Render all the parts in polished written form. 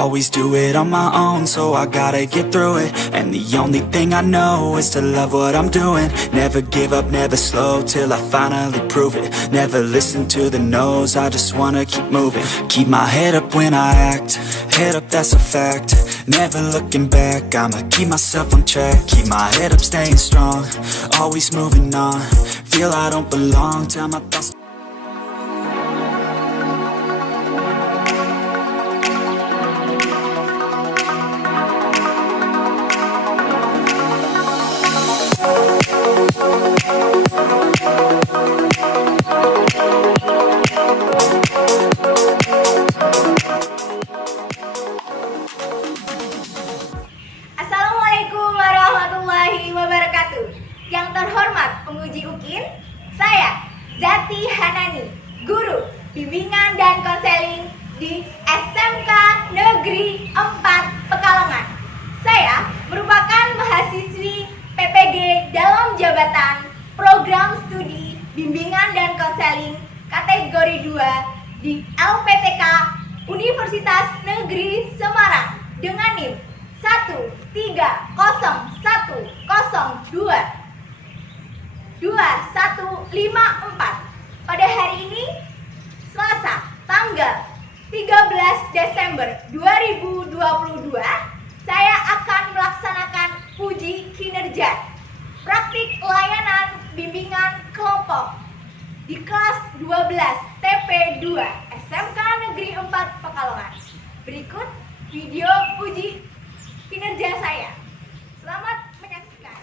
always do it on my own, so I gotta get through it. And the only thing I know is to love what I'm doing. Never give up, never slow, till I finally prove it. Never listen to the no's, I just wanna keep moving. Keep my head up when I act, head up, that's a fact. Never looking back, I'ma keep myself on track. Keep my head up, staying strong, always moving on. Feel I don't belong, tell my thoughts. Assalamualaikum warahmatullahi wabarakatuh. Yang terhormat penguji UKIN, saya Zati Hanani, guru bimbingan dan konseling di SMK Negeri 4 Pekalongan. Saya merupakan mahasiswi PPG dalam jabatan Program Studi Bimbingan dan Konseling kategori 2 di LPTK Universitas Negeri Semarang dengan NIM 13001022154. Pada hari ini, Selasa, tanggal 13 Desember 2022, saya akan melaksanakan uji kinerja praktik layanan bimbingan kelompok di kelas 12 TP2 SMK Negeri 4 Pekalongan. Berikut video uji kinerja saya. Selamat menyaksikan.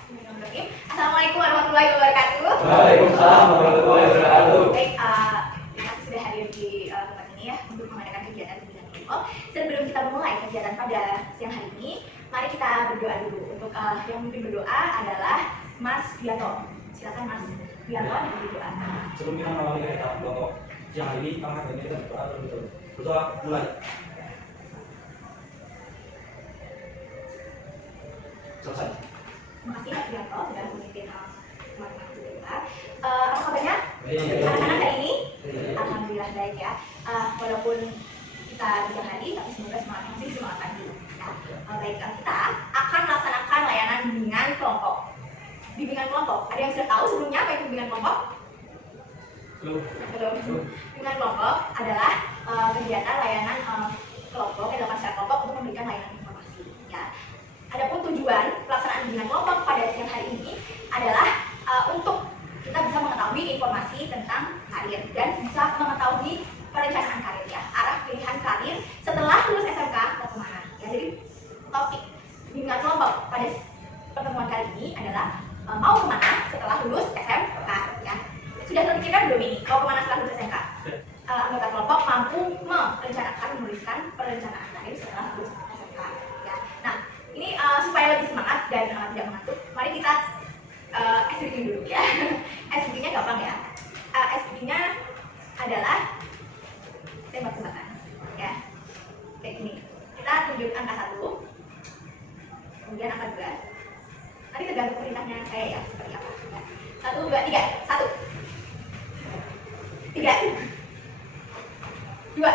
Assalamualaikum warahmatullahi wabarakatuh. Waalaikumsalam warahmatullahi wabarakatuh. Baik, terima kasih sudah hadir di tempat ini ya untuk mengadakan kegiatan bimbingan kelompok. Sebelum kita memulai kegiatan pada siang hari ini, mari kita berdoa dulu. Untuk yang mungkin berdoa adalah Mas Bianto. Silakan Mas Bianto berdoa. Sebelum kita mengawali kegiatan kelompok siang hari ini, kami kita berdoa terlebih dahulu. Berdoa mulai. Selesai. Terima kasih Mas Bianto sudah memimpin teman-teman kita. Apa kabarnya? Anak-anak hari ini? Alhamdulillah baik ya. Walaupun kita di siang hari, tapi semoga masih semangat pagi. Baik, kita akan melaksanakan layanan bimbingan kelompok. Bimbingan kelompok. Ada yang sudah tahu sebelumnya apa itu bimbingan kelompok? Belum. Bimbingan kelompok adalah kegiatan layanan kelompok yang dilakukan secara kelompok untuk memberikan layanan informasi. Ya. Adapun tujuan pelaksanaan bimbingan kelompok pada siang hari ini adalah untuk kita bisa mengetahui informasi tentang karir dan bisa mengetahui perencanaan karir ya, arah pilihan karir setelah lulus SMK atau kemana. Ya, jadi topik bimbingan kelompok pada pertemuan kali ini adalah mau kemana setelah lulus SMK ya. Sudah terpikirkan belum ini mau kemana setelah lulus SMK? Anggota kelompok mampu merencanakan menuliskan perencanaan karir setelah lulus SMK ya. Nah, ini supaya lebih semangat dan tidak mengantuk, mari kita SBD dulu ya. SBD-nya gampang ya. SBD-nya adalah tembak-tembakan ya. Kayak gini. Kita tunjuk angka 1, kemudian angka 2. Nanti tergantung perintahnya saya ya, seperti apa ya. 1, 2, 3. 1 3 2 4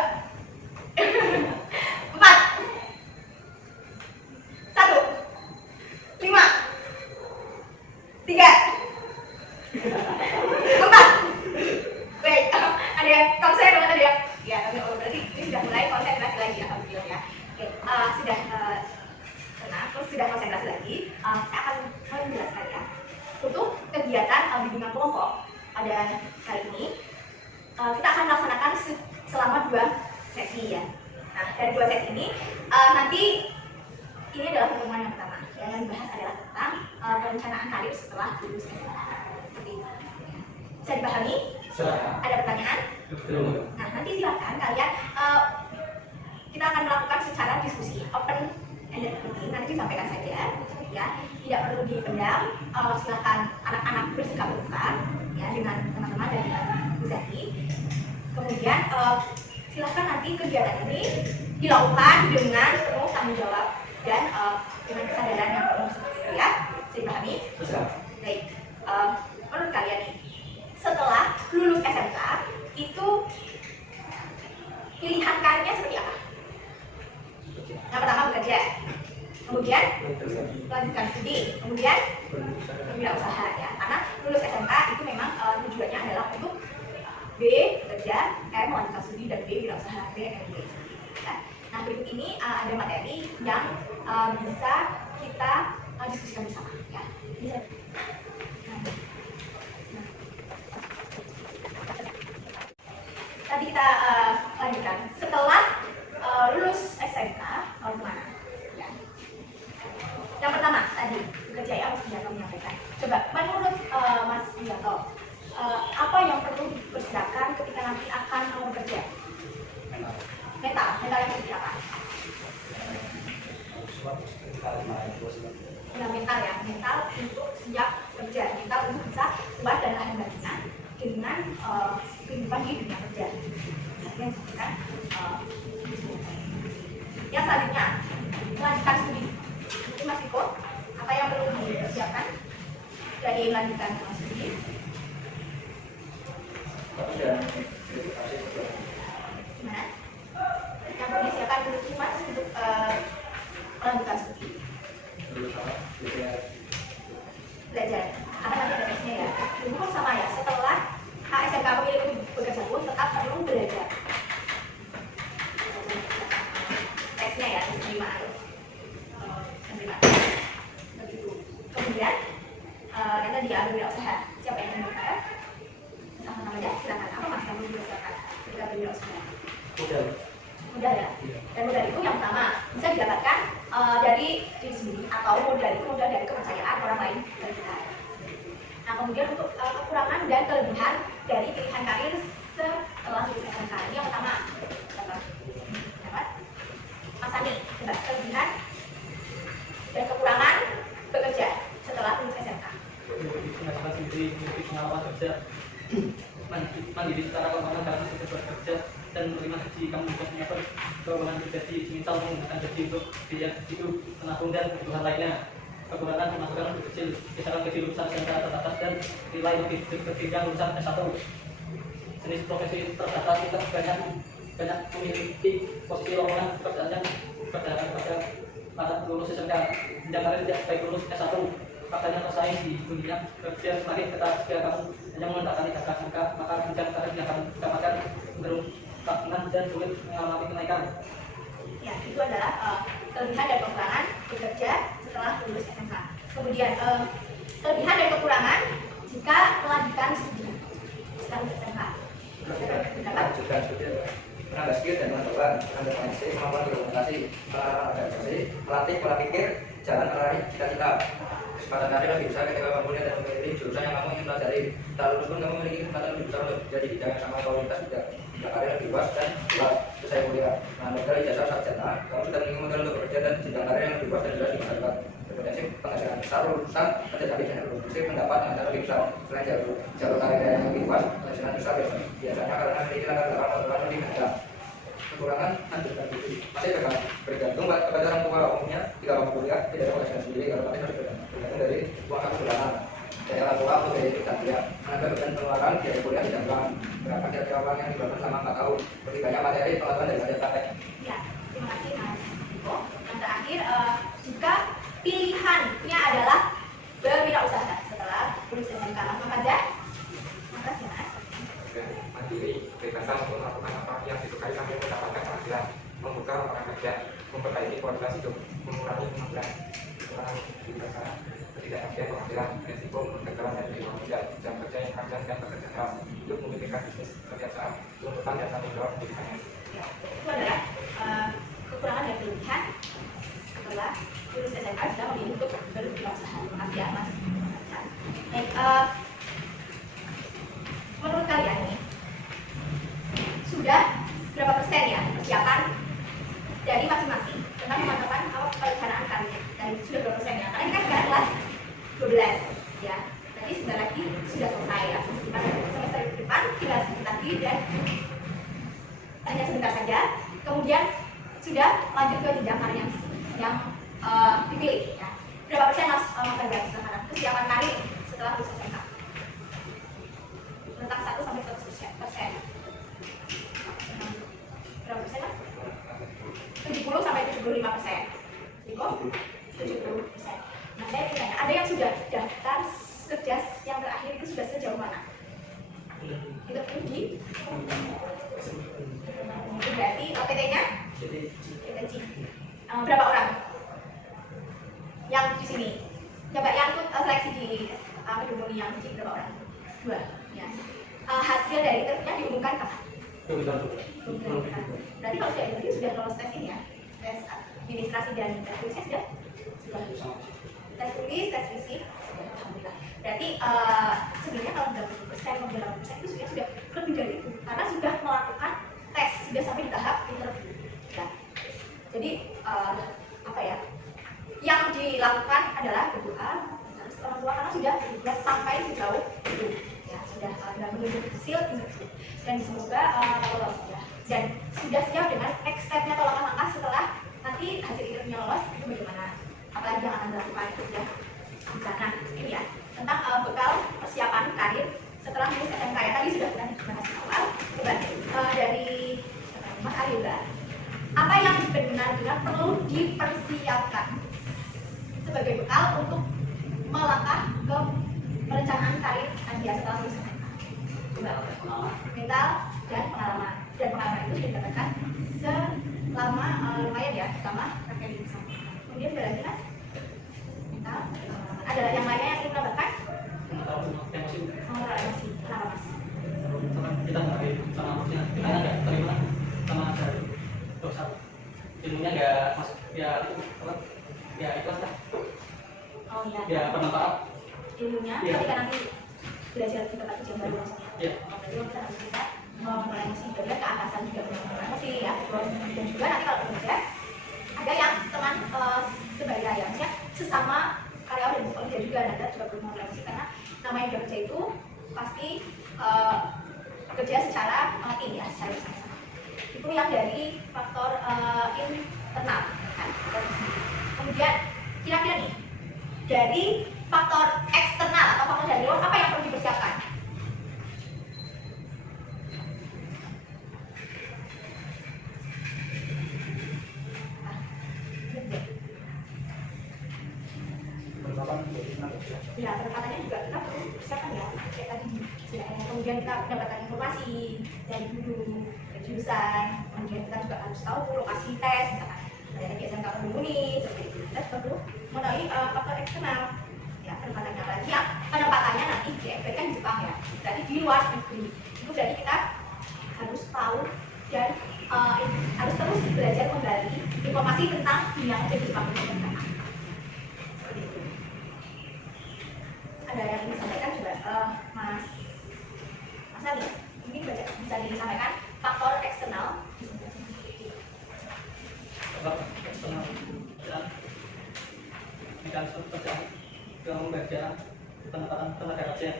1 5 3 4. Baik, ada yang konsen ada yang ya, berarti ini sudah mulai konsentrasi lagi ya, alhamdulillah ya. Oke, sudah tenang, terus sudah konsentrasi lagi. Saya akan menjelaskan ya untuk kegiatan bimbingan kelompok pada kali ini. Kita akan melaksanakan selama 2 sesi ya. Nah, dari 2 sesi ini nanti ini adalah pertemuan yang pertama. Yang dibahas adalah tentang perencanaan karir setelah lulus SMK. Seperti itu. Bisa dipahami? Ada pertanyaan? Nah, nanti silakan kalian kita akan melakukan secara diskusi open ended meeting. Nanti disampaikan saja ya. Tidak perlu dipendam. Silakan anak-anak bersikap terbuka ya dengan teman-teman dan Bu Zaki. Kemudian silakan nanti kegiatan ini dilakukan dengan penuh tanggung jawab dan dengan kesadaran yang penuh seperti itu ya. Bisa dipahami? Baik. Menurut kalian nih, setelah lulus SMK itu pilihan karirnya seperti apa? melanjutkan studi, kemudian berwirausaha ya. Karena lulus SMK itu memang tujuannya adalah untuk B bekerja, M melanjutkan studi, dan B wirausaha, D MBA. Ya. Nah, berikut ini ada materi yang bisa kita diskusikan bersama ya. Bisa. Tadi kita lanjutkan. Setelah lulus SMK, mau kemana? Ya. Yang pertama tadi bekerja ya, Mas Wijato menyampaikan. Coba menurut Mas Wijato, apa yang perlu dipersiapkan ketika nanti akan mau bekerja? Mental yang seperti apa? Ya, mental untuk siap kerja, mental untuk bisa keluar dari lahan batinnya dengan kehidupan di dunia kerja. Yang disampaikan. Yang selanjutnya, melanjutkan studi. Mungkin Mas Iko, apa yang perlu dipersiapkan dari melanjutkan studi? Gimana? Yang perlu disiapkan menurut Mas untuk melanjutkan studi? Belajar. Apa nanti ada tesnya ya? Dulu pun sama ya, setelah SMK pemilik bekerja pun tetap perlu belajar. Tesnya ya, tes penerimaan. Begitu. Kemudian yang tadi ada wirausaha. Siapa yang ingin berkata? Sama-sama aja, silakan. Apa Mas yang perlu dipersiapkan ketika berwirausaha? Modal ya. Dan modal itu yang pertama bisa didapatkan dari diri sendiri, atau modal itu modal dari kepercayaan orang lain dari kita. Nah, kemudian untuk kekurangan dan kelebihan dari pilihan karir setelah lulus SMK. Ini yang pertama. Dapat? Mas Ani, coba kelebihan dan kekurangan bekerja setelah lulus SMK. Penghasilan sendiri, memiliki pengalaman kerja, mandiri secara keuangan karena sudah bekerja dan menerima gaji. Kamu juga punya keuangan pribadi, misal menggunakan gaji untuk biaya hidup, menabung, dan kebutuhan lainnya. Kekurangan pemasukan lebih kecil, kisaran gaji lulusan SMK terbatas dan nilai lebih ketimbang lulusan S1. Jenis profesi terbatas kita banyak memiliki posisi lowongan pekerjaan yang berdasarkan kepada para lulus SMK. Jenjang karir tidak sebaik lulus S1. Faktanya bersaing di dunia kerja semakin ketat. Jika kamu hanya menggunakan ijazah SMK, maka jenjang karir yang akan didapatkan cenderung stagnan dan sulit mengalami kenaikan. Ya, itu adalah kelebihan dan kekurangan bekerja setelah lulus SMK. Kemudian kelebihan dan kekurangan jika melanjutkan studi setelah lulus SMK. Melanjutkan studi, menambah skill dan pengetahuan, menambah koneksi, kemampuan berkomunikasi, adaptasi, melatih pola pikir, jalan meraih cita-cita. Kesempatan karir lebih besar ketika kamu kuliah dan memilih jurusan yang kamu ingin pelajari. Setelah lulus pun kamu memiliki kesempatan lebih besar untuk jadi bidang yang sama kualitas juga. Karir lebih luas dan luas selesai kuliah. Nah, modal ijazah sarjana, kamu sudah memiliki modal untuk bekerja dan jenjang karir yang lebih luas dan jelas di masa depan. Berpotensi penghasilan besar lulusan kerja tapi jangan berproduksi mendapat penghasilan lebih besar. Selain jalur karir yang lebih luas, penghasilan besar biasanya karena memiliki latar belakang pengetahuan lebih mendalam. Kekurangan lanjutkan studi masih bergantung kepada orang tua. Umumnya jika kamu kuliah tidak ada penghasilan sendiri, kalau masih harus bergantung dari uang kamu bulanan dari orang tua untuk biaya hidup dan kuliah. Menambah beban pengeluaran biaya kuliah tidak kurang. Berapa kira-kira uang yang dibutuhkan selama 4 tahun? Lebih banyak materi pengetahuan daripada praktek. Ya, terima kasih Mas Iko. Yang terakhir, jika pilihannya adalah berwirausaha setelah lulus SMK, langsung saja. Terima kasih Mas. Mandiri, kebebasan untuk melakukan apa yang disukai sambil mendapatkan penghasilan, membuka lapangan kerja, memperbaiki kualitas hidup, mengurangi pengangguran, ketidakpastian penghasilan, risiko kegagalan dan kegagalan, jam kerja yang panjang dan bekerja keras, untuk memikirkan bisnis kebiasaan, tuntutan dan tanggung jawab pendidikannya. Ya, itu adalah kekurangan dan kelebihan setelah lulus SMK sudah memilih untuk berwirausaha. Terima kasih ya Mas. Baik, menurut kalian nih, sudah berapa persen ya persiapan dari masing-masing tentang pemantapan perencanaan karir? Dan sudah berapa persen ya? Karena ini kan sekarang kelas 12 ya. Jadi sebentar lagi sudah selesai ya. Semester depan tinggal sedikit lagi dan hanya sebentar saja. Kemudian sudah lanjut ke jenjang karir yang dipilih ya. Berapa persen Mas Fajar sekarang kesiapan karir setelah lulus SMK? Tentang 1 sampai 100%. Berapa persen Mas? 70 sampai 75%. Iko? 70. yang sudah daftar kerja yang terakhir itu sudah sejauh mana? Interview di? Itu berarti OTT-nya? PTG. Berapa orang? Yang di sini? Coba yang ikut seleksi di Kedung yang di berapa orang? 2. Ya. Hasil dari interviewnya diumumkan kapan? Berarti kalau sudah interview sudah lolos tes ini ya? Tes administrasi dan tes tulisnya sudah? Tes tulis, tes fisik, alhamdulillah. Berarti sebenarnya kalau 90% atau 80% itu sudah lebih dari itu, karena sudah melakukan tes, sudah sampai di tahap interview. Ya. Jadi apa ya? Yang dilakukan adalah berdoa terus orang tua karena sudah sampai sejauh itu, ya sudah menunggu hasil interview dan semoga lolos ya. Dan sudah siap dengan next step-nya atau langkah-langkah setelah nanti hasil interviewnya lolos itu bagaimana? Apalagi yang akan dilakukan itu ya. Nah, ini ya tentang bekal persiapan karir setelah lulus SMK ya, tadi sudah pernah dibahas di awal. Coba dari Mas Aryoga, apa yang benar-benar perlu dipersiapkan sebagai bekal untuk melangkah ke perencanaan karir Anda setelah lulus SMK? Mental dan pengalaman. Dan pengalaman itu didapatkan selama lumayan ya, sama rekening sama. Kemudian ada lagi Mas? Mental, pengalaman. Ada yang lainnya yang ingin menambahkan? Emosi. Emosi. Kenapa Mas? Kita nggak sama maksudnya, kita nggak terima sama ada dosa. Ilmunya nggak masuk, ya itu apa? Ya ikhlas lah. Oh iya. Ya bermanfaat. Ilmunya, Ya. ketika nanti belajar di tempat kerja baru maksudnya. Ya. Berarti kita harus bisa mengelola emosi, kemudian ke atasan juga mengelola emosi ya. Dan juga nanti kalau bekerja ada yang teman sebaya ya, maksudnya sesama karyawan dan pekerja juga ada juga perlu mengelola emosi, karena namanya bekerja itu pasti bekerja secara tim ya, secara bersama-sama. Itu yang dari faktor internal kan. Kemudian kira-kira nih dari faktor eksternal atau faktor dari luar apa yang perlu dipersiapkan? Ya, penempatannya juga kita perlu persiapan ya, kayak tadi istilahnya. Kemudian kita mendapatkan informasi dari guru, dari jurusan. Kemudian kita juga harus tahu lokasi tes, misalkan ada biasanya nggak perlu nih, seperti itu. Kita perlu melalui faktor eksternal. Ya, penempatannya lagi ya, penempatannya nanti di FPT kan di Jepang ya, berarti di luar negeri. Itu berarti kita harus tahu dan harus terus belajar kembali informasi tentang dunia kerja di Jepang itu. Ada yang disampaikan juga Mas Ali, mungkin bisa disampaikan faktor eksternal. Eksternal dan mekanisme kerja yang membaca penempatan tenaga kerja.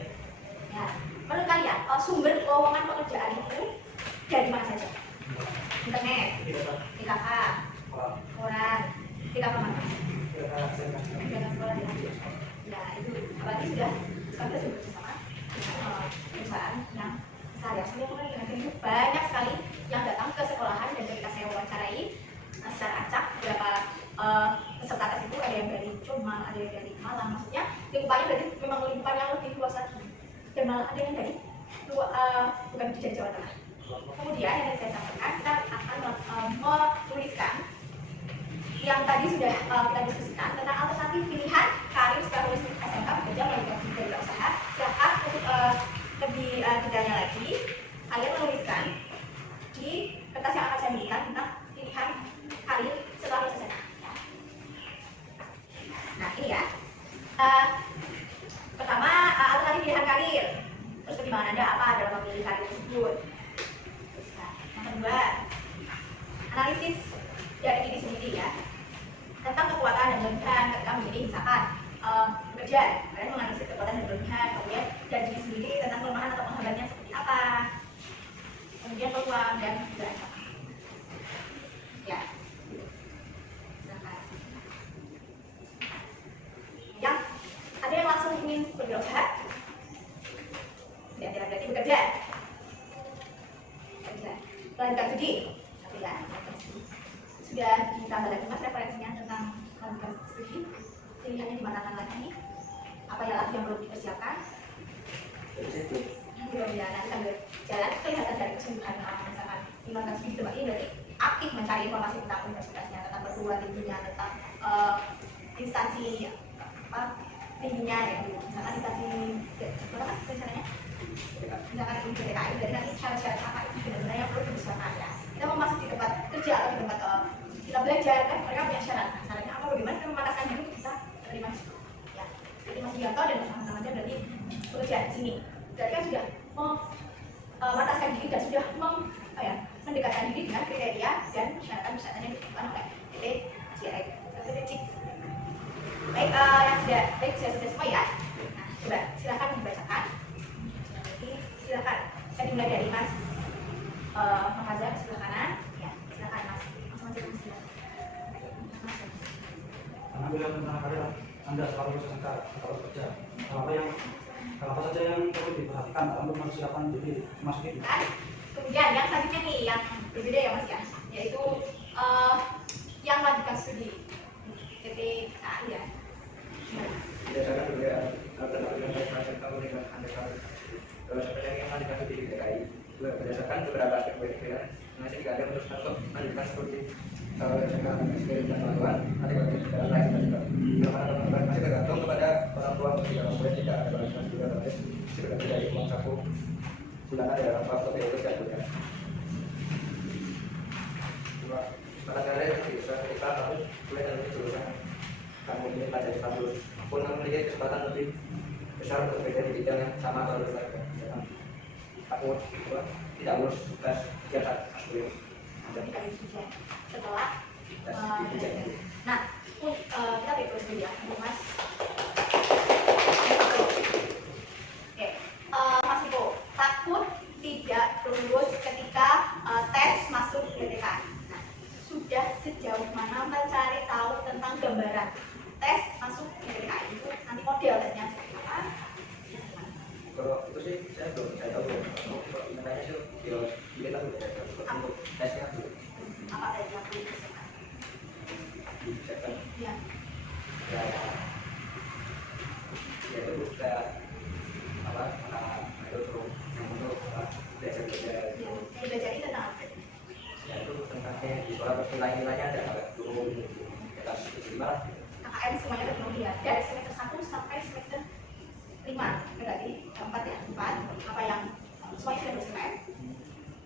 Ya, menurut kalian sumber lowongan pekerjaan itu dari mana saja? Internet, DKK, koran, DKK mana? Dengan sekolah ya. Ya itu apalagi sudah bersama perusahaan yang besar ya. Sebenarnya itu banyak sekali yang datang ke sekolahan, dan ketika saya wawancarai secara acak beberapa peserta tes itu ada yang dari Jombang, ada yang dari Malang, maksudnya lingkupannya berarti memang lingkupan yang lebih luas lagi, dan malah ada yang dari bukan di Jawa Tengah. Kemudian yang saya sampaikan, kita akan menuliskan yang tadi sudah kita diskusikan tentang alternatif pilihan karir setelah lulus SMK bekerja melalui dari usaha. Silakan untuk lebih detailnya lagi, kalian menuliskan di kertas yang akan saya berikan tentang pilihan karir setelah lulus SMK. Nah ini ya, pertama alternatif pilihan karir, terus pertimbangan Anda apa dalam memilih karir tersebut. Yang kedua, analisis dari diri sendiri ya, tentang kekuatan dan kelebihan ketika memilih misalkan bekerja. Kalian menganalisis kekuatan dan kelebihan, kemudian dari diri sendiri tentang kelemahan atau penghambatnya seperti apa, kemudian peluang dan juga ancaman. Ya, silakan. Yang ada yang langsung ingin berwirausaha, berarti bekerja. Lanjutkan studi, ya. Sudah ditambah lagi Mas referensinya tentang lanjutan studi, pilihannya dimatangkan lagi. apa ya lagi yang perlu dipersiapkan? Ya, nanti sambil jalan kelihatan dari kesungguhan misalkan Iman Kasbi coba ini berarti aktif mencari informasi tentang universitasnya, tentang perguruan tingginya, tentang instansi apa tingginya ya, misalkan instansi berapa sih rencananya? Misalkan di PTKI, berarti nanti syarat-syarat apa itu benar-benar yang perlu dipersiapkan ya. Kita mau masuk di tempat kerja atau di tempat kita belajar kan mereka punya syarat. Nah, syaratnya apa? Bagaimana kita mematahkan diri untuk bisa terima di situ? Ya, jadi Mas Bianto dan teman-temannya berarti bekerja di sini. Berarti kan sudah mematahkan diri dan sudah mendekatkan diri dengan kriteria dan persyaratan-persyaratan yang ditentukan oleh PT CIREK. Baik, yang sudah semua ya. Nah, coba silakan dibacakan. Silakan. Saya dimulai dari Mas Mahazar sebelah kanan. Ya, silakan Mas. Pengambilan tentang karir Anda sebagai peserta atau kerja. Apa saja yang perlu diperhatikan dalam mempersiapkan diri memasuki ini? Kemudian yang selanjutnya nih yang berbeda ya Mas ya, yaitu yang melanjutkan studi PTKI ya. Berdasarkan perbedaan kamu dengan Anda kamu seperti yang melanjutkan studi di PTKI berdasarkan beberapa aspek perbedaan masih tidak ada meneruskan untuk melanjutkan studi berdasarkan eksperimen dan pengalaman nanti bagi secara lain dan juga teman-teman masih tergantung kepada orang tua untuk tidak membuat tidak ada balasan juga terhadap sebenarnya dari uang saku bulanan dari orang tua untuk itu dan juga pada kali ini bisa kita kamu boleh dari jurusan kamu ingin belajar kampus pun kamu memiliki kesempatan lebih besar untuk bekerja di bidang yang sama atau lebih baik kamu tidak lulus tes biasa asli setelah nah kita berikut dulu ya Mas. Oke, Mas Iko takut tidak lulus ketika tes masuk PTKI. Nah, sudah sejauh mana mencari tahu tentang gambaran tes masuk PTKI itu nanti model tesnya seperti apa? Kalau itu sih saya belum saya tahu kalau internetnya sih dia tahu untuk tesnya dulu Apa tadi yang perlu dipersiapkan? dipersiapkan Ya. ya itu bisa apa itu untuk belajar Belajar itu tentang apa? ya itu tentangnya di sekolah nilai-nilainya ada nggak dulu di atas 5 KKN semuanya ketemu ya dari semester 1 sampai semester 5 berarti 4 ya 4 apa yang semuanya sudah bersih.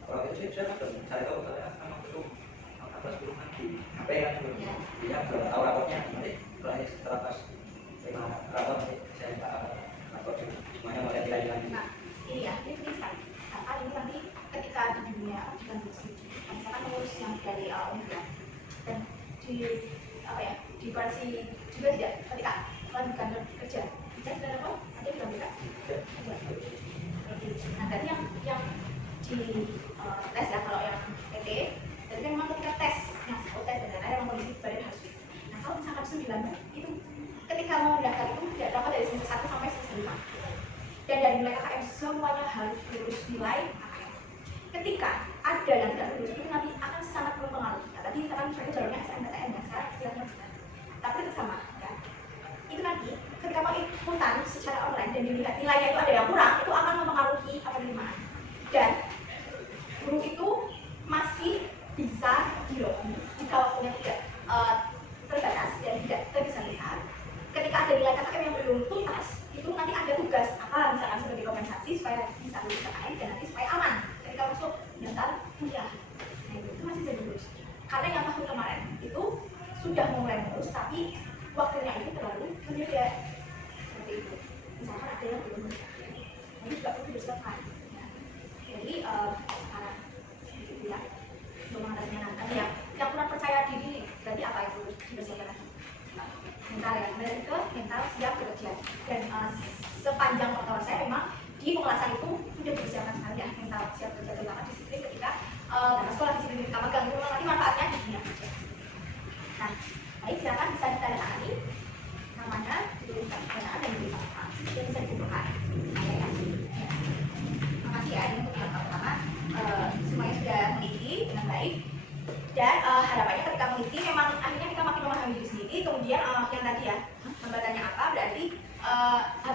kalau itu sih saya belum cari tahu saya sama itu apa sebelum nanti apa yang dia belum tahu rapotnya nanti setelah pas rapot saya minta rapot semuanya mulai nilai-nilai. Nah ini ya ini penting sekali karena ini nanti ketika di dunia bukan kursi misalkan mengurus yang dari universitas dan di apa ya di kursi juga tidak ketika lanjutkan kerja sudah apa nanti sudah buka. Nah tadi yang di tes ya kalau yang PT jadi kan memang ketika tes yang tes dan lain-lain memang kondisi badan harus fit. Nah kalau misalkan 9 itu ketika mau mendaftar itu tidak dapat dari semester 1 sampai semester 5 dan dari nilai KKM semuanya harus lulus nilai KKM. Ketika ada yang tidak lulus itu nanti akan sangat mempengaruhi. Nah, tadi misalkan mereka jalurnya SNMPTN ya sekarang istilahnya tapi itu sama ya. Itu nanti ketika mau ikutan secara online dan dilihat nilainya itu ada yang kurang itu akan mempengaruhi penerimaan dan guru itu masih bisa dilobi jika waktunya tidak terbatas dan tidak tergesa-gesa. Ketika ada nilai KKM yang belum tuntas itu nanti ada tugas apa misalkan sebagai kompensasi supaya bisa lulus KKM dan nanti supaya aman ketika masuk daftar kuliah. Nah itu masih jadi lulus karena yang tahun kemarin itu sudah mulai lulus tapi waktunya itu terlalu berbeda seperti itu. Misalkan ada yang belum lulus ini juga perlu dipersiapkan. Jadi sekarang gitu ya untuk mengatasinya nanti yang kurang percaya diri berarti apa yang perlu dipersiapkan lagi? Mental ya, berarti ke mental siap bekerja dan sepanjang pengetahuan saya memang di pengelasan itu sudah dipersiapkan sekali ya mental siap bekerja terutama disiplin ketika dalam sekolah disiplin ketika magang itu nanti manfaatnya di dunia kerja. Nah, baik silakan bisa ditandatangani namanya dituliskan pertanyaan dan dituliskan dan bisa dibuka. Makasih ya ini untuk yang pertama semuanya sudah mengisi dengan baik dan harapannya ketika mengisi memang akhirnya kita makin memahami diri sendiri kemudian yang tadi ya hambatannya apa berarti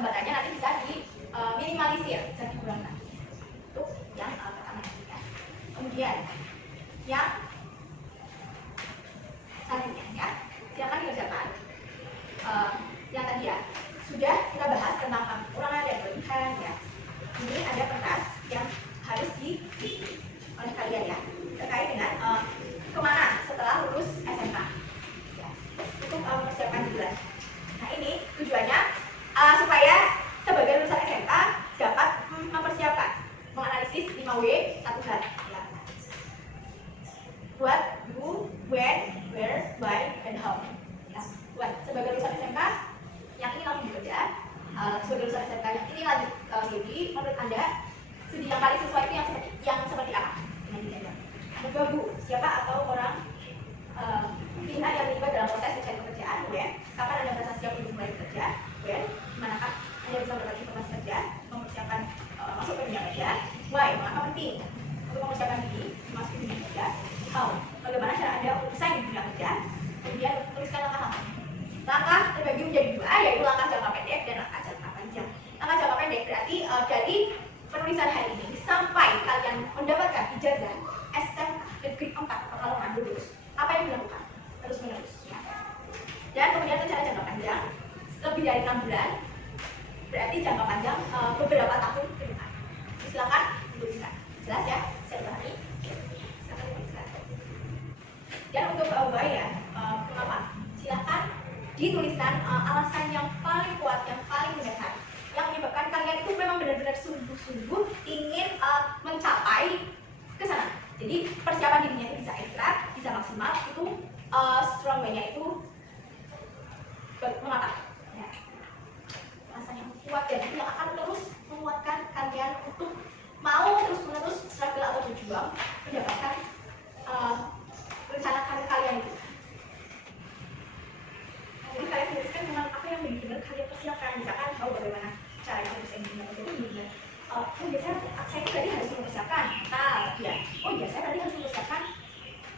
hambatannya nanti bisa diminimalisir, bisa dikurangkan. Itu yang pertama ya. Kemudian yang selanjutnya ya, silakan dikerjakan. Yang tadi ya sudah kita bahas tentang kekurangan dan kelebihan ya. Ini ada kertas yang harus diisi oleh kalian ya, terkait dengan kemana setelah lulus SMK ya, untuk mempersiapkan bulan. Nah ini tujuannya supaya sebagai lulusan SMK dapat mempersiapkan, menganalisis 5W 1H ya. What, who, when, where, why, and how ya. Buat sebagai lulusan SMK yang ini langsung bekerja, sebagai lulusan SMK yang ini lanjut studi, menurut Anda studi yang paling sesuai itu yang seperti apa? Dengan diri Anda. Kedua, Bu, siapa atau orang pihak yang terlibat dalam proses mencari pekerjaan? When, kapan Anda merasa siap untuk mulai bekerja? When, dimanakah Anda bisa mendapatkan informasi kerja, mempersiapkan masuk ke dunia kerja? Why, mengapa penting untuk mempersiapkan diri masuk ke dunia kerja? How, bagaimana cara Anda untuk bersaing di dunia kerja? Kemudian tuliskan langkah-langkah. Langkah terbagi menjadi dua, yaitu langkah jangka pendek dan langkah jangka panjang. Langkah jangka pendek berarti dari penulisan hari ini sampai kalian mendapatkan ijazah SMK Negeri 4 Pekalongan lulus, apa yang dilakukan? Terus menerus ya. Dan kemudian rencana jangka panjang lebih dari 6 bulan, berarti jangka panjang beberapa tahun ke depan. Silakan dituliskan. Jelas ya? Saya ulangi. Silakan dituliskan. Dan untuk why ya, mengapa? Silakan dituliskan alasan yang paling kuat, yang paling mendasar, yang menyebabkan kalian itu memang benar-benar sungguh-sungguh ingin mencapai ke sana. Jadi persiapan dirinya itu bisa ekstra, bisa maksimal. Itu strong way-nya itu mengapa? Ya. Alasan yang kuat dan itu yang akan terus menguatkan kalian untuk mau terus-menerus struggle atau berjuang mendapatkan rencana karir kalian itu. Jadi kalian tuliskan dengan apa yang benar-benar kalian persiapkan. Misalkan tahu bagaimana cara kalian bisa menjaga itu benar. Oh biasanya saya itu tadi harus mempersiapkan mental ya. Oh iya saya tadi harus mempersiapkan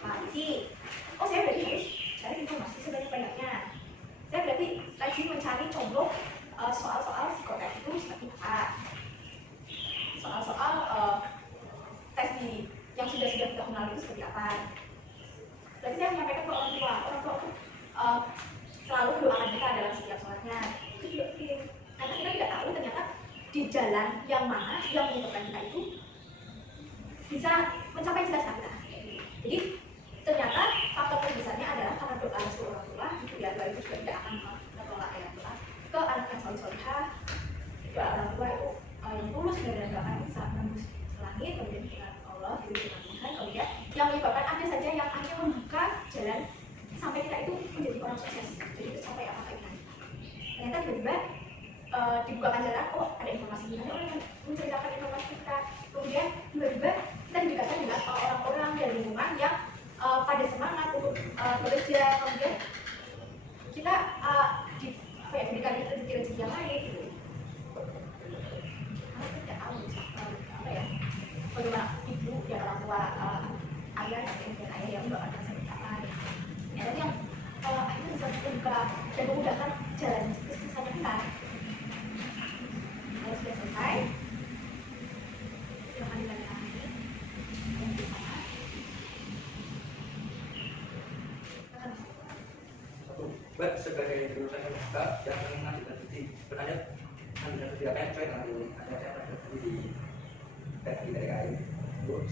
matematik. Oh saya berarti harus cari informasi sebanyak-banyaknya. Saya berarti rajin mencari contoh soal-soal psikotes itu seperti apa. Soal-soal tes diri yang sudah kita kenal itu seperti apa. Berarti saya menyampaikan ke orang tua itu selalu doakan kita dalam setiap sholatnya. Itu juga penting, karena kita tidak tahu ternyata di jalan yang mana yang menyebabkan kita itu bisa mencapai cita-cita kita. Jadi ternyata faktor terbesarnya adalah karena doa restu orang tua. Itu ya, doa itu juga tidak akan menolak ya doa ke anak yang soleh-solehah. Doa orang tua itu yang tulus dan doakan bisa menembus langit, kemudian dengan Allah, gitu dengan Tuhan. Kemudian yang menyebabkan ada saja yang akhirnya membuka jalan sampai kita itu menjadi orang sukses, jadi tercapai apa keinginan. Ternyata tiba-tiba dibukakan jalan, oh ada informasi ini, ada orang yang menceritakan informasi kita. Kemudian tiba-tiba kita didekatkan dengan orang-orang dan lingkungan yang pada semangat untuk bekerja. Kemudian kita diberikan rezeki-rezeki yang lain gitu. Karena kita tidak tahu apa ya, bagaimana ibu dan orang tua ayah dan ayah yang mendoakan masa depan. Ya, tapi yang akhirnya bisa membuka dan memudahkan jalan kesuksesannya kita. Kalau sudah selesai, silakan dilanjutkan lagi. Buat sebagai lulusan SMK yang mengajukan studi, bertanya mengajukan studi apa yang sesuai dengan diri. Ada saya mengajukan studi di DKI.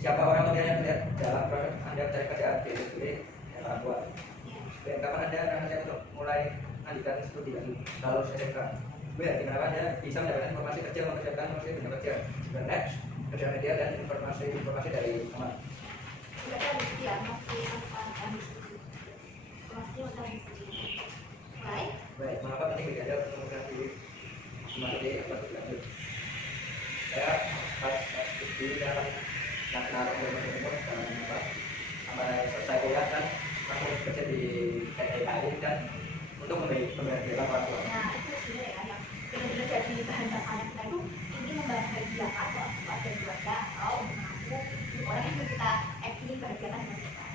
Siapa orang yang melihat dalam proses Anda mencari kerjaan di SPB yang orang tua? Dan kapan Anda rencana untuk mulai lanjutkan studi lagi kalau SMK? Ya, di mana Anda bisa mendapatkan informasi kerja, mempersiapkan informasi dunia kerja, internet, kerja media dan informasi dari teman. Berarti ada studi ya, informasinya tentang studi. Baik, mengapa penting bagi Anda untuk menggunakan diri memasuki kelas lanjut? Saya pas studi dalam nasional umur sampai selesai kuliah kan langsung kerja di DKI dan untuk membahagiakan orang tua. Nah itu sebenarnya ya, yang benar-benar jadi bahan bakarnya kita itu ingin membahagiakan orang tua dan keluarga atau mengaku orang yang kita ingin bahagiakan dengan kita.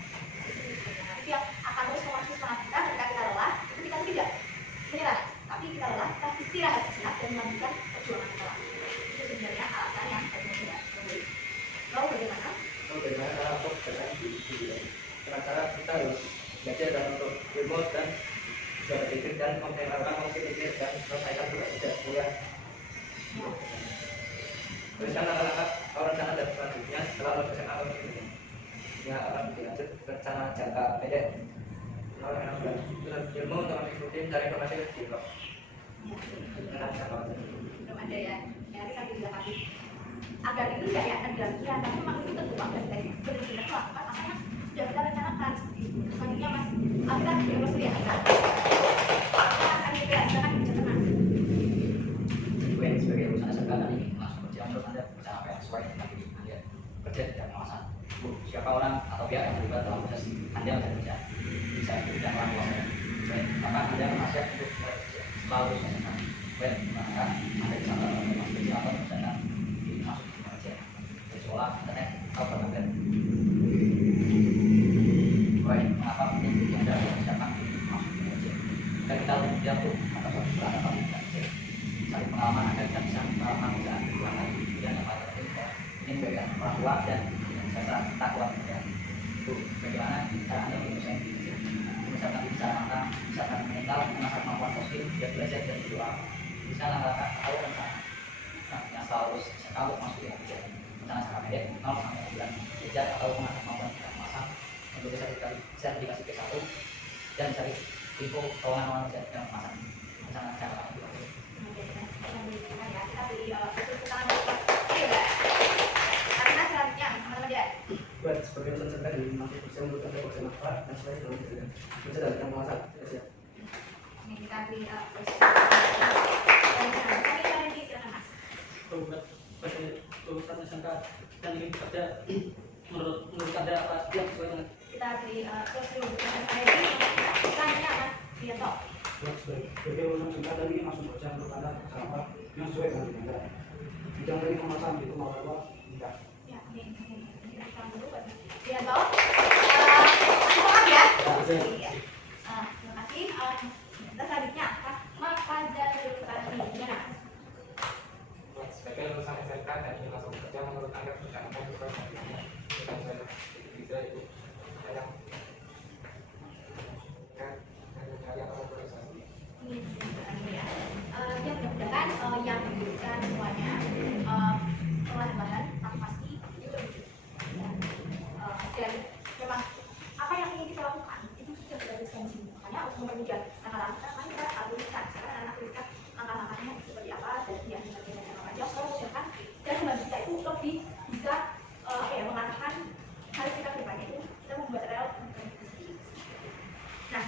Itu yang akan terus memacu semangat kita ketika kita lelah. Itu kita tidak menyerah, tapi kita lelah, kita bisa istirahat sejenak dan melanjutkan perjuangan kita lagi. Itu sebenarnya alasan yang termotivasi. Lalu bagaimana? Bagaimana cara untuk bertahan di hidup? Cara kita harus belajar dan untuk ilmu dan bisa berpikir dan mempertimbangkan fungsi pikir dan selesaikan tugas kuliah. Tuliskan langkah-langkah atau rencana dan selanjutnya setelah lulus SMA atau berikutnya. Ya, akan dilanjut rencana jangka pendek. Kalau yang ilmu untuk mengikuti cari informasi di blog. Belum ada ya. Ya, nanti sampai bilang lagi. Agar itu tidak ya dalam pikiran, tapi memang itu tertuang dan dari benar-benar melakukan apa yang sudah kita rencanakan seperti itu. Selanjutnya Mas, kita tidak mesti ya. Mas Andi Bela, silakan bicara Mas. Gue sebagai lulusan SMK dan ingin langsung kerja, menurut Anda pekerjaan apa yang sesuai dengan diri Anda kerja tidak pengawasan? Siapa orang atau pihak yang terlibat dalam proses Anda mencari kerja? Bisa diberikan orang tua saya. Baik, apakah Anda pernah siap untuk bekerja setelah lulus SMK? Baik, manakah Anda bisa melakukan kerja atau pekerjaan masuk kerja di sekolah, internet, atau berbagai? Baik, mengapa penting bagi Anda mempersiapkan diri masuk kerja? Dan kita bekerja untuk atas suatu peradaban dan kerja. Cari pengalaman agar kita bisa melakukan pekerjaan di luar negeri dan yang paling penting ini bagi orang tua dan saya tak kuat kerja. Itu bagaimana cara Anda menyelesaikan diri? Misalkan bisa matang, misalkan mental, mengasah kemampuan positif, dia belajar dan berdoa. Bisa langkah-langkah atau rencana yang selalu kalau masuk di kerja. Rencana jangka pendek 0 sampai 6 bulan kerja atau mengasah kemampuan kita memasang untuk sertifikasi P1 dan cari info keuangan kerja yang memasang rencana jangka pendek. Kita beri tepuk tangan karena selanjutnya teman-teman dia. Buat sebagai lulusan SMK di masih bisa membutuhkan pekerjaan apa dan selain dalam kerja dalam bidang pengawasan. Ini kita beri Bagi lulusan SMK dan ingin bekerja, menurut Anda apa yang sesuai dengan kita beri terus dulu selanjutnya Mas Bianto. Buat sebagai lulusan SMK dan ingin masuk kerja menurut Anda pekerjaan apa yang sesuai dengan diri Anda? Bidang teknik pengawasan itu mau apa? Tidak. Ya, ini kita dulu buat Mas Bianto. Semangat ya. Iya. Terima kasih. Kita selanjutnya Mas Fajar Zulkarnaini. Gimana Mas? Sebagai lulusan SMK dan ingin langsung bekerja, menurut Anda pekerjaan apa yang sesuai dengan dirinya? Bukan saya bisa itu saya mencari atau organisasi. Ini ya. Dia mudah-mudahan yang diberikan semuanya perlahan-lahan tapi pasti itu terwujud. Dan memang apa yang ingin kita lakukan itu sudah kita tuliskan di sini. Makanya untuk mempermudah langkah-langkah mari kita tuliskan. Sekarang anak tuliskan langkah-langkahnya seperti apa dan yang sebagainya dan apa aja. Kalau misalkan dan membantu kita itu lebih bisa mengarahkan hari kita ke depannya itu kita membuat rel. Nah,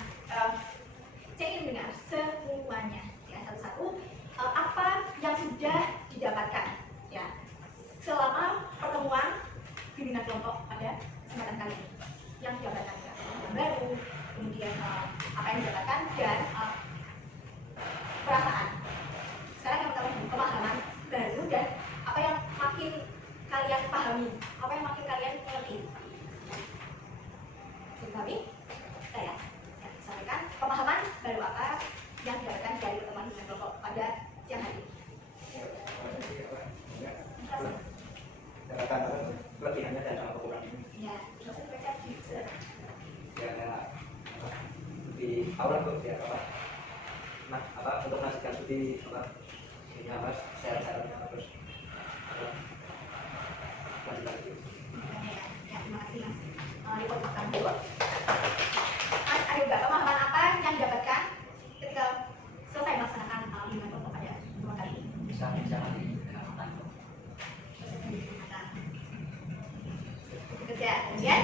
saya ingin mendengar semuanya ya satu-satu apa yang sudah didapatkan ya selama pertemuan pimpinan kelompok pada kesempatan kali ini yang didapatkan yang baru, kemudian apa yang didapatkan dan perasaan. Sekarang yang pertama pemahaman baru dan apa yang makin kalian pahami, apa yang makin kalian mengerti. Kami saya sampaikan pemahaman baru apa yang didapatkan dari pertemuan dengan kelompok pada siang hari. Kelebihannya dan kekurangannya. Ya, bisa dibaca di Ya, di awal tuh ya apa? Nah, apa untuk nasikan studi apa? Ini apa? Saya terus lanjut lagi. Ya, terima kasih Mas. Dipotongkan dulu. Mas, ada juga pemahaman apa yang didapatkan ketika selesai melaksanakan dengan kelompok pada pertemuan kali ini? Bisa nanti dengan matang. Kerja, kemudian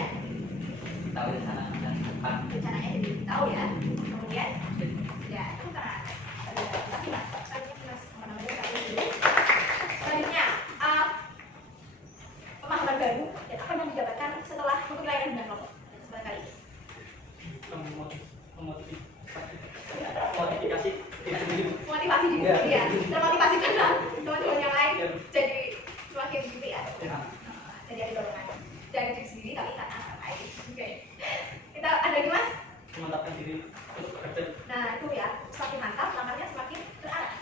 Tahu rencana dan depan. rencananya jadi tahu ya. Kemudian ya itu karena tapi Mas, selanjutnya selanjutnya pemahaman baru dan apa yang didapatkan setelah berkelayanan dengan kelompok pada kali ini. motivasi diri sendiri. Motivasi diri sendiri ya, termotivasi karena teman-teman yang lain jadi semakin gitu ya. Jadi ada dorongan dari diri sendiri tapi karena orang lain. Oke. Kita ada lagi Mas? Memantapkan diri untuk bekerja. Nah itu ya, semakin mantap langkahnya semakin terarah.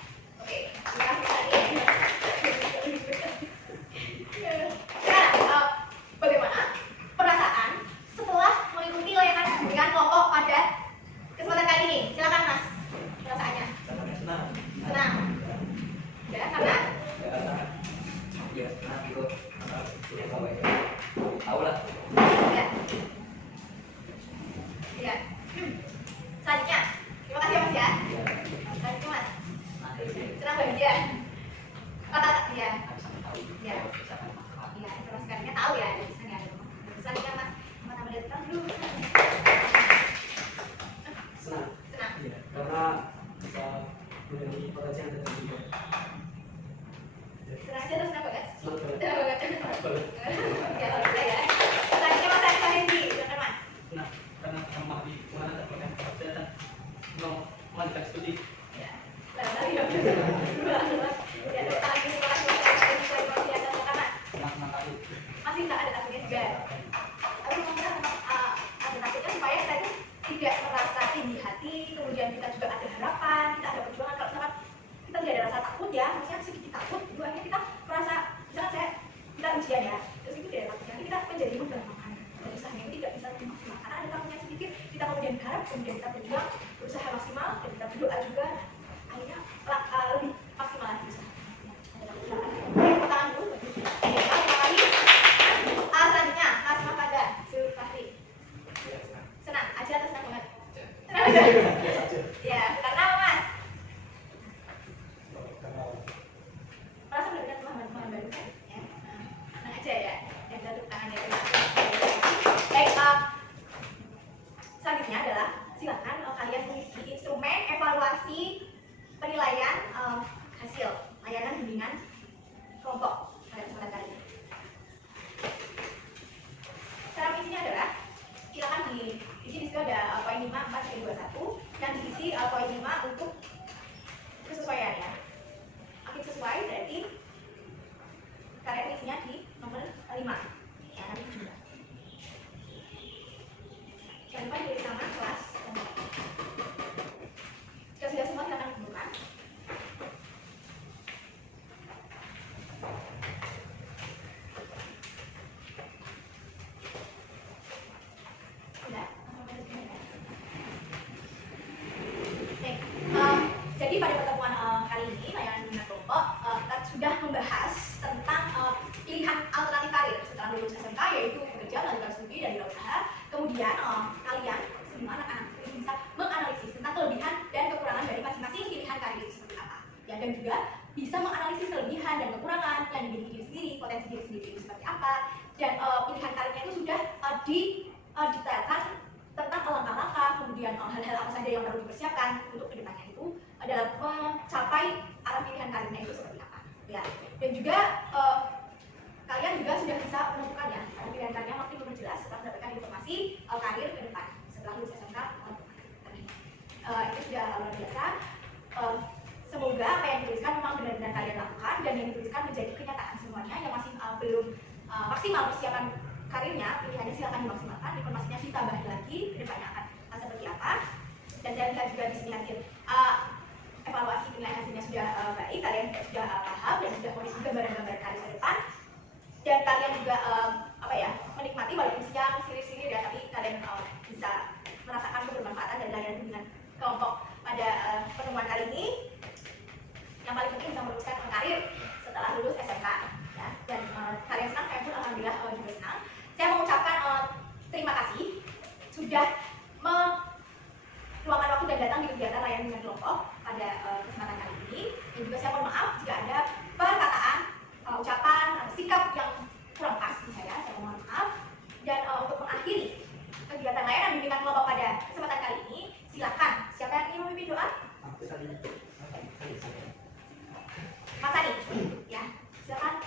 Tahu lah. Ya. Ya. Selanjutnya, terima kasih Mas ya. Selanjutnya Mas. Senang bahagia. Kata ya. Ya. Ya, informasi karirnya tahu ya, ada bisa nggak? Selanjutnya Mas, mana datang dulu. Senang. Senang. Iya, karena bisa menjadi potensi yang ada juga. Senang aja terus senang banget. Senang banget. Senang banget. Banget. Ya, alhamdulillah ya. Selanjutnya Mas Arif Hendy, silakan Mas. Nah, karena memahami kemana dan program kerja dan mau melanjutkan studi. Ya, lalu ya. Ya, terima kasih Mas informasi yang Mas. Senang kali. Masih nggak ada takutnya juga. Tapi memang ada takutnya supaya kita itu tidak merasa tinggi hati, kemudian kita juga ada harapan, kita ada perjuangan. Kalau misalkan kita tidak ada rasa takut ya, misalnya sedikit takut, itu akhirnya kita merasa, misalkan kita ujian ya, terus itu tidak takut, nanti kita menjadi mempermakan. Dan usahanya itu tidak bisa maksimal, karena ada takutnya sedikit, kita kemudian harap, kemudian kita berjuang, berusaha maksimal, dan kita berdoa juga, akhirnya lebih maksimal lagi usaha. Tepuk tangan dulu. Selanjutnya, Mas Mafada Zulfahri. Senang aja atau senang banget? Senang aja. Ya, karena apa Mas? Merasa mendapatkan teman-teman baru kan? Ya, senang aja ya. Yang tepuk tangan ya. Baik, selanjutnya adalah silakan kalian mengisi instrumen evaluasi penilaian hasil layanan bimbingan kelompok pada kesempatan kali ini. Cara mengisinya adalah silakan diisi di situ ada poin 5, 4, 21 dan diisi poin 5 untuk kesesuaian ya. Makin sesuai berarti kalian isinya di nomor 5 ya, nanti juga. Jangan lupa ditulis nama kelas. Jika sudah semua silakan dikumpulkan. Jadi pada pertemuan kali ini layanan bimbingan kelompok kita sudah membahas tentang pilihan alternatif karir setelah lulus SMK, yaitu bekerja, melanjutkan studi dan wirausaha. Kemudian kalian semua anak-anak ini bisa menganalisis tentang kelebihan dan kekurangan dari masing-masing pilihan karir itu seperti apa. Ya, dan juga bisa menganalisis kelebihan dan kekurangan yang dimiliki diri sendiri, potensi diri sendiri itu seperti apa. Dan pilihan karirnya itu sudah didetailkan tentang langkah-langkah, kemudian hal-hal apa saja yang perlu dipersiapkan untuk kedepannya itu dalam mencapai arah pilihan karirnya itu seperti apa. Ya. Dan juga kalian juga sudah bisa menentukan ya arah pilihan karirnya makin memperjelas setelah mendapatkan informasi karir ke depan setelah lulus SMK. Itu sudah luar biasa. Semoga apa yang dituliskan memang benar-benar kalian lakukan dan yang dituliskan menjadi kenyataan semuanya. Yang masih belum maksimal persiapan karirnya, pilihannya silakan dimaksimalkan, informasinya ditambah lagi ke depannya akan seperti apa. Dan saya lihat juga di sini hasil evaluasi penilaian hasilnya sudah baik, kalian sudah paham dan sudah memiliki gambaran-gambaran karir ke depan. Dan kalian juga menikmati walaupun siang silir-silir ya, tapi kalian bisa merasakan kebermanfaatan dari layanan bimbingan kelompok pada pertemuan kali ini. Yang paling penting bisa meluluskan karir setelah lulus SMK ya. Dan kalian senang, saya pun alhamdulillah juga senang. Saya mengucapkan terima kasih sudah meluangkan waktu dan datang di kegiatan layanan bimbingan kelompok pada kesempatan kali ini. Dan juga saya mohon maaf jika ada perkataan, ucapan, sikap yang kurang pas di saya mohon maaf. Dan untuk mengakhiri kegiatan layanan bimbingan kelompok pada kesempatan kali ini, silakan siapa yang ingin memimpin doa? Mas Adi, ya silakan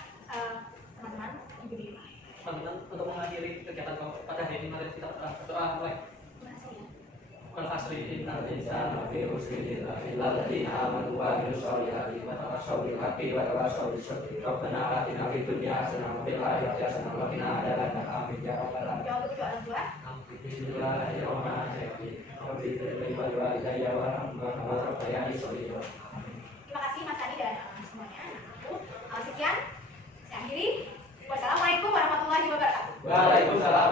teman-teman ibu-ibu. Teman-teman, untuk mengakhiri kegiatan kelompok pada hari ini mari kita berdoa mulai. Al-Fasri innal insana fi khusrin illa alladziina aamanu wa 'amilus sholihati wa tawassaw bil haqqi wa tawassaw bis sabri. Rabbana atina fid dunya hasanah wa fil akhirati hasanah wa qina adzabannar. Amin ya rabbal alamin. Ya, untuk kedua orang tua. Bismillahirrahmanirrahim. Rabbi firli wa walidayya warhamhuma kama rabbayani shaghira. Terima kasih Mas Adi dan semuanya. Sekian, saya akhiri. Wassalamualaikum warahmatullahi wabarakatuh. Waalaikumsalam.